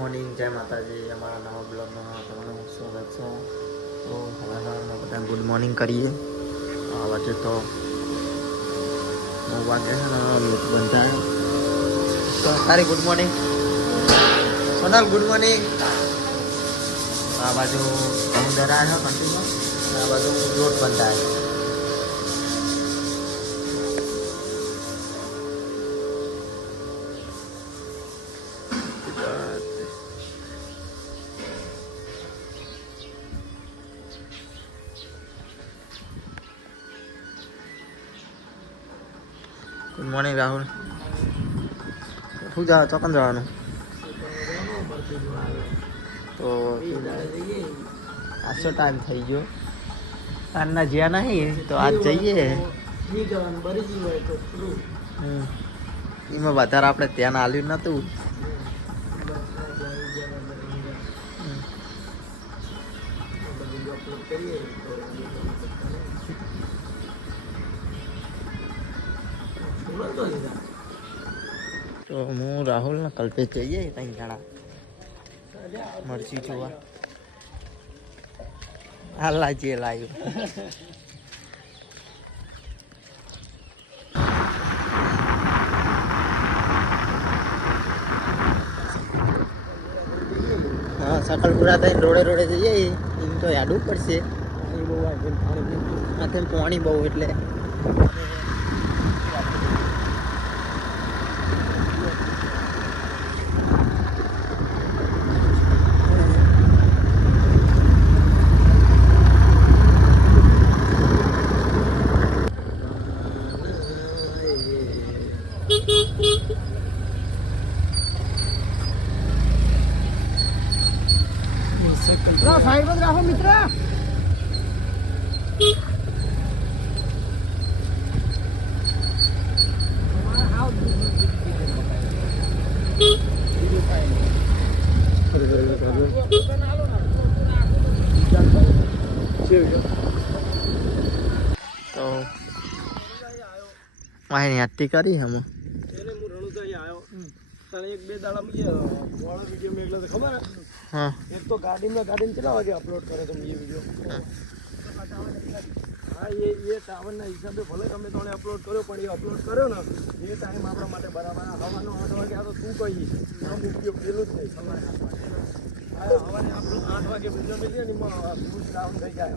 Morning જય માતાજી અમારા નવા બ્લોગમાં તમારું સ્વાગત છે. તો હવે અમે બધા ગુડ મોર્નિંગ કરીએ. આ વચ્ચે તો નવ વાગે છે ને બંધાય. તો સારી good morning Sonal good morning આ બાજુ સમુદર આવ્યો કન્ટિન્યુ આ બાજુ રોડ બંધાય. ગુડ મોર્નિંગ રાહુલ શું જાવ ચોકન જવાનું તો આસો ટાઈમ થઈ ગયો. કાલના જ્યાં નહીં, તો આજ જઈએ. એમાં વધારે આપણે ધ્યાન આલ્યું નહોતું કરીએ તો હું રાહુલ ને કલ્પેશ જઈએ ત્યાં જાણા મરચી જોવા. હાલા જે લાવ્યું સકલપુરા થઈને રોડે રોડે જઈએ એમ તો યાદું પડશે. પાણી બહુ એટલે પાણી આટલી કરી હમ એક બે દાડા મે વાળો વિડિયો મે એકલા ખબર હા? એક તો ગાડી ગાડી કેટલા વાગે અપલોડ કરે તમે હા. એ એ ટાવરના હિસાબે ભલે તમે તોણે અપલોડ કર્યો પણ એ અપલોડ કર્યો ને એ ટાઈમ આપણા માટે બરાબર હવાનો આઠ વાગે આ તો તું કહી આમ ઉપયોગ પેલું જ નહીં તમારે હવાને આપણે આઠ વાગે વિડિયો મેલીએ ને ડાઉન થઈ જાય.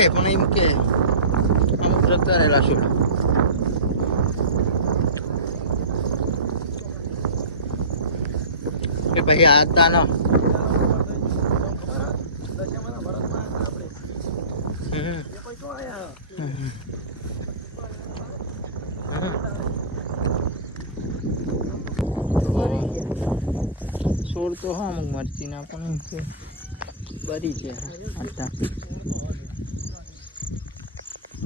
છે પણ એમ કે અમુક રખતારેલા છે કે પછી આતાનો છોડ તો હા અમુક મરચીના પણ બરી છે આટા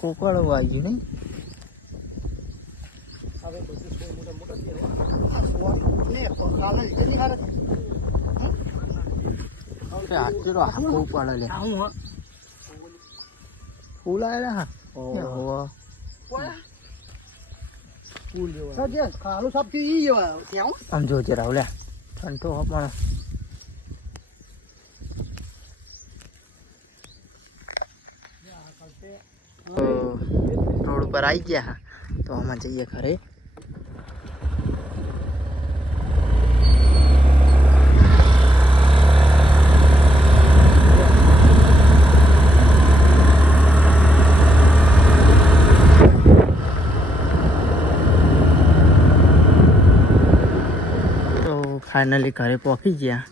કોકડો વાગ્યું નહીં હા ઓહો ફૂલ જેવા. ખાલું સાપથી ઈ ઠંડો પણ तो रोड पर आई गया है तो हम जाइए खरे फाइनली तो घरे पहुँच गया।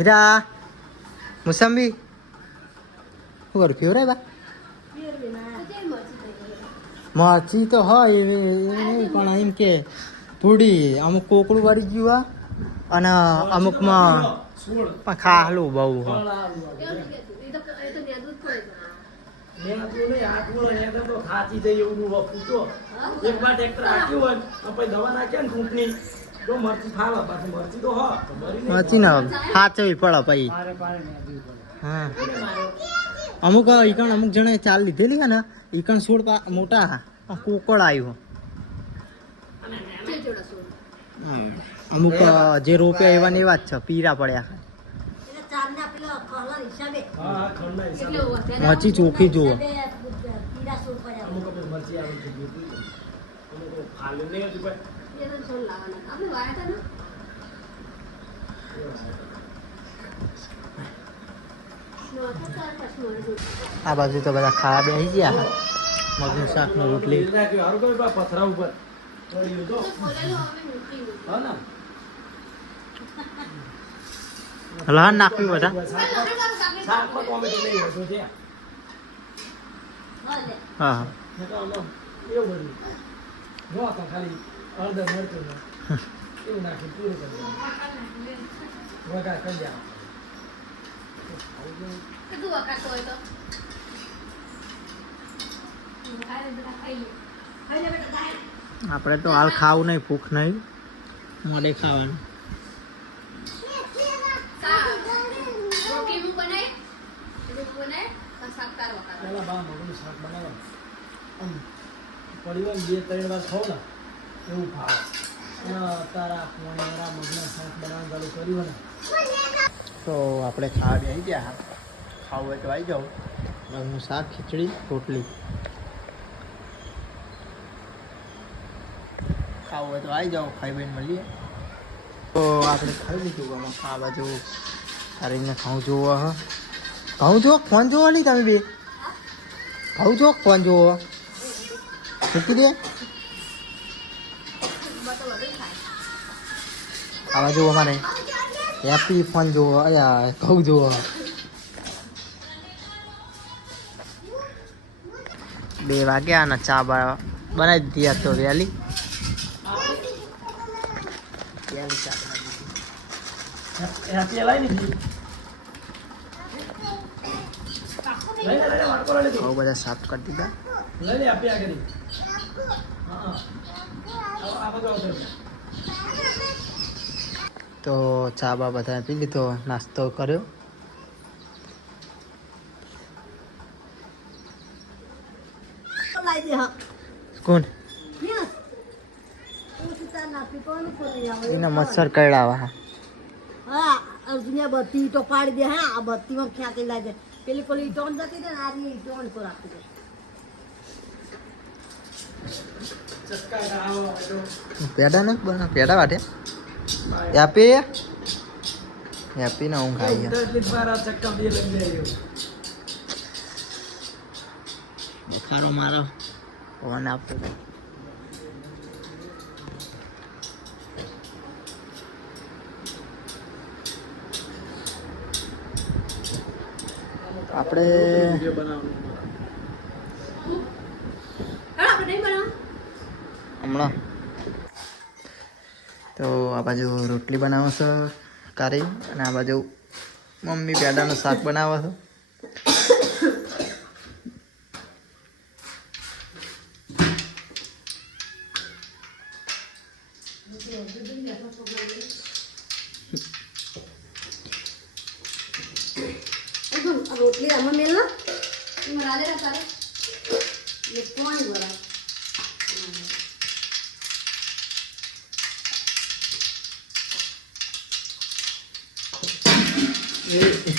મીરા મુસંબી શું કરું ફેવરે બા મરચી તો હોય પણ એમ કે થોડી અમુક કોકડું વળી ગયું આ અને અમુકમાં પણ ખાલું બહુ હ મેં આપ્યું નહીં, આટલું નહીં, એને તો થાચી જાય એક વાર હોય, તો પછી દવા નાખ્યા ને ફૂંકની, તો મરચી પાછી. તો મરચી ને સાચવી પડે પછી. હા. અમુક ઈકણ અમુક જણે ચાલ લીધેલી હે ને ઈકણ છોડ પા- મોટા કોકળ આવ્યો. અમુક જે રોપ્યા એવા ને એવા જ છે પીરા પડ્યા. હા, હા, ખંડના હિસાબે. મરચી ચોખ્ખી જુઓ. મરચી આવે. આ બાજુ તો બધા ખાવા બેસી ગયા. મગનું શાક ને રોટલી. પથરા ઉપર. લહણ નાખવી બધા. હા. હા હળદર મરચું એવું નાખી પૂરું કરી. વઘાર કરી આપણે તો હાલ ખાવું નહીં ભૂખ નહીં. મોડે ખાવાનું. પરિવાર બે ત્રણ વાર ખાવ ને એવું ભાવે. તારા પોણીવાળા મગના શાક બનાવવાનું ચાલુ કર્યું ને. તો આપણે ખાવા બેસી ગયા ખાવું હોય તો આવી જાઓ. મગનું શાક, ખીચડી, રોટલી. ખાવું હોય તો આવી જાઓ, ખાઈ બેન મળીએ. તો આપણે ખાઈ લીધું આમાં ખાવા બાજુ તારીને ખાવું જોવો હ. ઘઉં જો ફોન જોવો નહીં તમે બે? ઘઉં જો ફોન જોવો? મૂકી દે. આ બાજુ અમારે હેપી ફોન જુઓ, અયા કહું જુઓ. બે વાગ્યા અને ચા બનાવી દીધી તો વહેલી. ઘઉં બધા સાફ કરી દીધા. આપી આગળ. તો ચા બા બધાને પી લીધો નાસ્તો કર્યો. કોણ? એના મચ્છર કરડાવા હા. અર્જુનિયા બત્તી ઈટો પાડી દે હા આ બત્તીમાં ક્યાંથી લાગે પેલી પેલી ઈટો જતી દે ને આ રી પર રાખી દે. પેડા ને પેડા વાટે. હેપી હેપી ને બે લઈને બખારો મારો. પવન આપતો આપણે વીડિયો બનાવવાનો. હમણાં તો આ બાજુ રોટલી બનાવો છો, કારી, અને આ બાજુ મમ્મી પેડાનું શાક બનાવો છો. રોટલી આમાં મેલ ના એ કોણ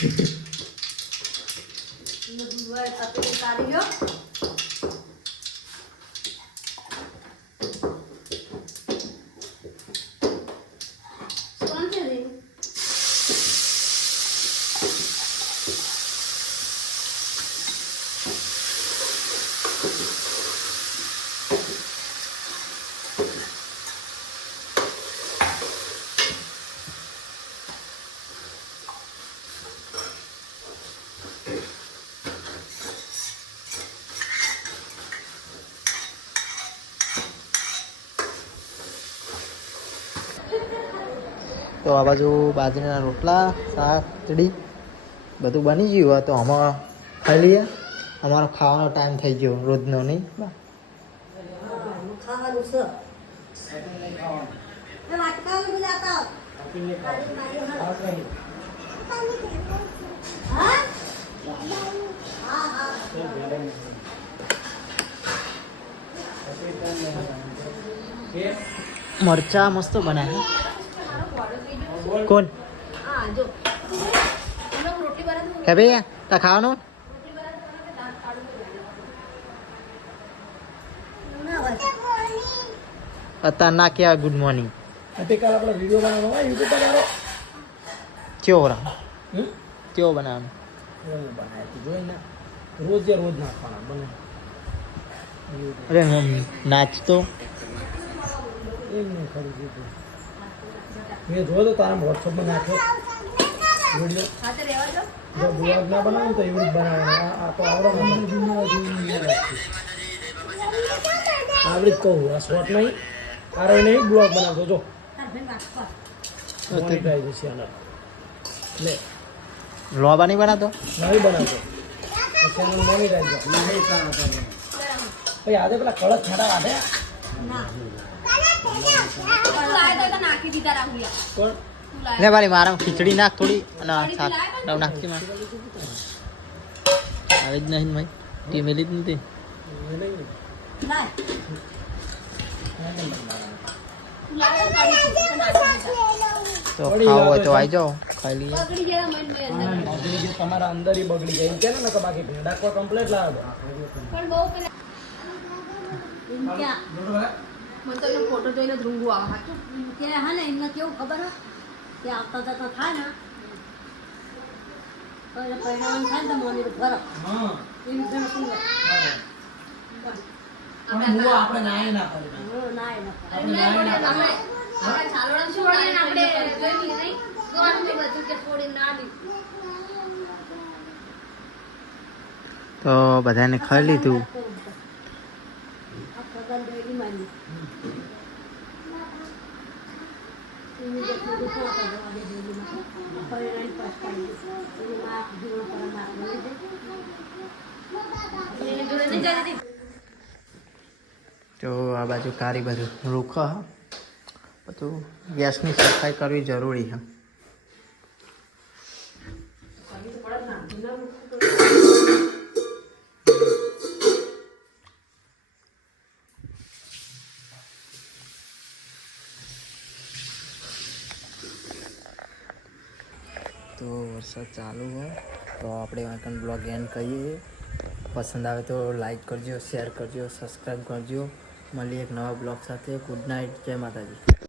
બોલા કાઢી ગયો તો તો આ બાજુ બાજરીના રોટલા સાતડી બધું બની ગયું તો આમાં ખાઈ લઈએ. અમારો ખાવાનો ટાઈમ થઈ ગયો રોજનો નહીં. મરચા મસ્ત બનાવે કોણ? હા, ભાઈ તા ખાવાનું. અત્યારે ના કહેવાય ગુડ મોર્નિંગ આવતીકાલે આપણે વીડિયો બનાવવાનો હોય યુટ્યુબ પર મારો. કેવો રાહ હમ? કેવો બનાવવાનો? રોજ રોજે રોજ નાખવાના બને. અરે નાચતો એમ નહીં ખરું મેં જોયો તો તારા વોટ્સઅપમાં નાખ્યો. વીડિયો. જો બ્લોગ ના બનાવું તો એવી જ બનાવવાનું આ- આ તો આવડે આવડી જ કહું આ શોર્ટ નહીં. આરે નહીં બ્લોગ બનાવતો જો. મોનિટાઈઝ છે આના. લે. લોબા નહીં બનાવતો? નહીં બનાવતો. ચેનલ મોનિટાઈઝ ભાઈ આજે પેલા કડક છાટા કાઢે? લે ભાઈ મારા ખીચડી નાખ થોડી અને શાક રવ નાખતી માં આવે જ નહીં ભાઈ. તે મેલી જ નથી. તો ખાવ હોય તો આવી જાઓ ખાઈ લઈએ. તમારા અંદર ઈ બગડી જાય કે ને કે બાકી ભેડા કોઈ કમ્પ્લેટ લાવે. એમ ક્યાં? ફોટો જોઈને જ રૂંગું આવે સાચું કે હા ને એમને કેવું ખબર હે? કે આવતા જતા થાય ને. પરિણામ થાય ને તો તો ફરક એમ ગણતું હોય. પણ હું આપણે નાય ના કરી હો, ના એ ના ફરક. આપણે નાય ના આપણે આપણે ચાલવાનું શું આપણે જોઈ નહીં જોવાનું છે બધું કે છોડીને ના દીધું તો બધાને ખાઈ લીધું આ પગાર ડેરી મારી. એની જે થોડું શું આપણે જવા દે ડેરીમાં. પરિણામ પાસ કરી દે. એની માં જીવન પરમાત્મા લઈ જાય. એને જોડે નહીં જતી તો આ બાજુ કારી બાજુ રૂખ બધું ગેસની સફાઈ કરવી જરૂરી છે વરસાદ ચાલુ હોય તો આપણે વાંકન બ્લોગ એન્ડ કરીએ. પસંદ આવે તો લાઈક કરજો શેર કરજો સબસ્ક્રાઈબ કરજો. મળીએ એક નવા બ્લોગ સાથે. ગુડ નાઇટ જય માતાજી.